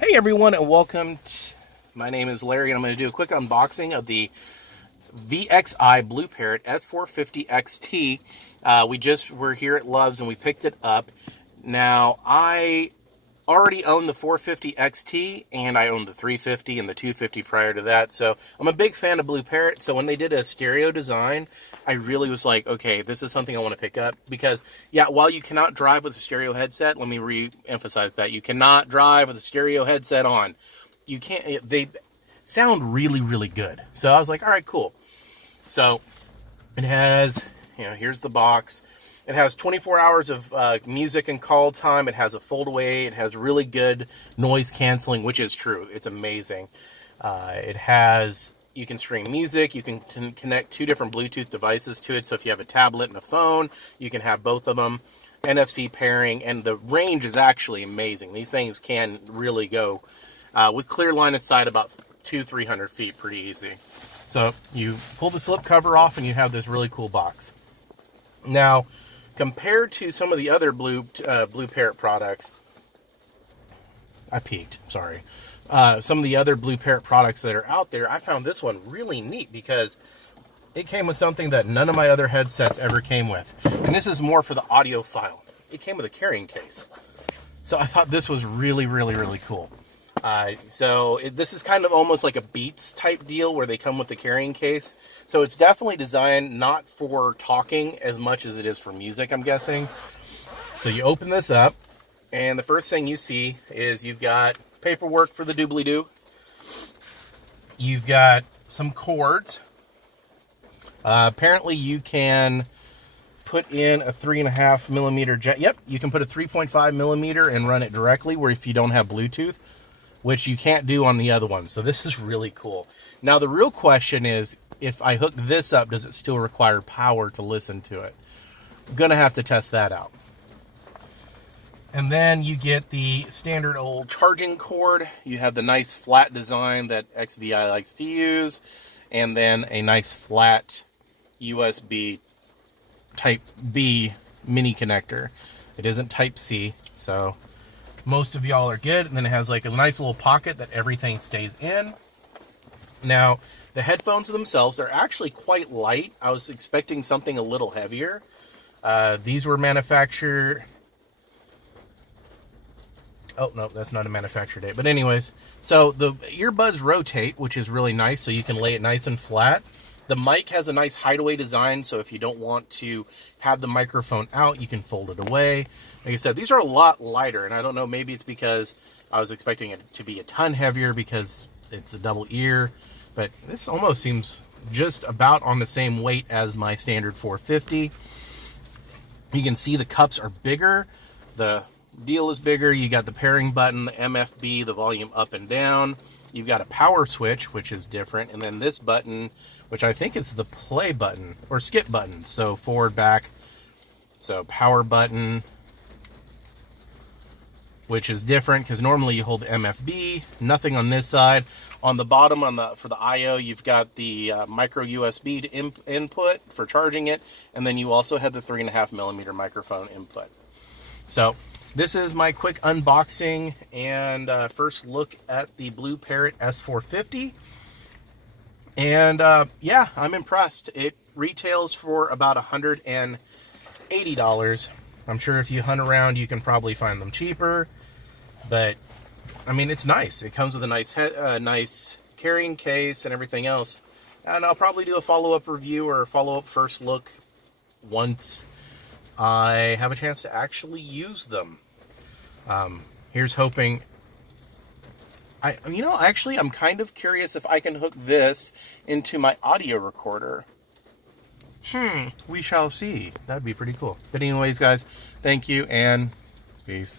Hey everyone, and welcome. My name is Larry, and I'm going to do a quick unboxing of the VXI Blue Parrot S450-XT. We're here at Love's and we picked it up. Now, I already own the 450-XT, and I owned the 350 and the 250 prior to that, so I'm a big fan of Blue Parrot. So when they did a stereo design, I really was like, okay, this is something I want to pick up, because yeah, while you cannot drive with a stereo headset, let me re-emphasize that, you cannot drive with a stereo headset on. You can't, they sound really, really good. So I was like, all right, cool. So it has, here's the box. It has 24 hours of music and call time. It has a fold-away. It has really good noise canceling, which is true. It's amazing. You can stream music. You can connect two different Bluetooth devices to it. So if you have a tablet and a phone, you can have both of them. NFC pairing, and the range is actually amazing. These things can really go with clear line of sight about 200-300 feet pretty easy. So you pull the slip cover off and you have this really cool box. Now, compared to some of the other Blue Parrot products, I peeked, sorry. Some of the other Blue Parrot products that are out there, I found this one really neat because it came with something that none of my other headsets ever came with. And this is more for the audiophile. It came with a carrying case. So I thought this was really, really, really cool. This is kind of almost like a Beats type deal where they come with the carrying case. So it's definitely designed not for talking as much as it is for music, I'm guessing. So you open this up, and the first thing you see is you've got paperwork for the doobly-doo. You've got some cords. Apparently you can put in a 3.5 millimeter jack. Yep, you can put a 3.5 millimeter and run it directly, where if you don't have Bluetooth, which you can't do on the other one. So this is really cool. Now the real question is, if I hook this up, does it still require power to listen to it? I'm gonna have to test that out. And then you get the standard old charging cord. You have the nice flat design that XVI likes to use, and then a nice flat USB Type B mini connector. It isn't Type C, so most of y'all are good. And then it has like a nice little pocket that everything stays in. Now, the headphones themselves are actually quite light. I was expecting something a little heavier. These were manufactured... Oh, no, that's not a manufacture date. But anyways, so the earbuds rotate, which is really nice, so you can lay it nice and flat. The mic has a nice hideaway design, so if you don't want to have the microphone out, you can fold it away. Like I said, these are a lot lighter, and I don't know, maybe it's because I was expecting it to be a ton heavier because it's a double ear, but this almost seems just about on the same weight as my standard 450. You can see the cups are bigger. The deal is bigger. You got the pairing button, the MFB, the volume up and down. You've got a power switch, which is different, and then this button, which I think is the play button or skip button. So forward, back. So power button, which is different because normally you hold the MFB. Nothing on this side. On the bottom, for the I/O, you've got the micro USB to input for charging it, and then you also have the 3.5 millimeter microphone input. So this is my quick unboxing and first look at the Blue Parrot S450. And yeah, I'm impressed. It retails for about $180. I'm sure if you hunt around, you can probably find them cheaper. But I mean, it's nice. It comes with a nice carrying case and everything else. And I'll probably do a follow-up review or a follow-up first look once I have a chance to actually use them. Here's hoping. Actually, I'm kind of curious if I can hook this into my audio recorder. We shall see. That'd be pretty cool. But anyways, guys, thank you and peace.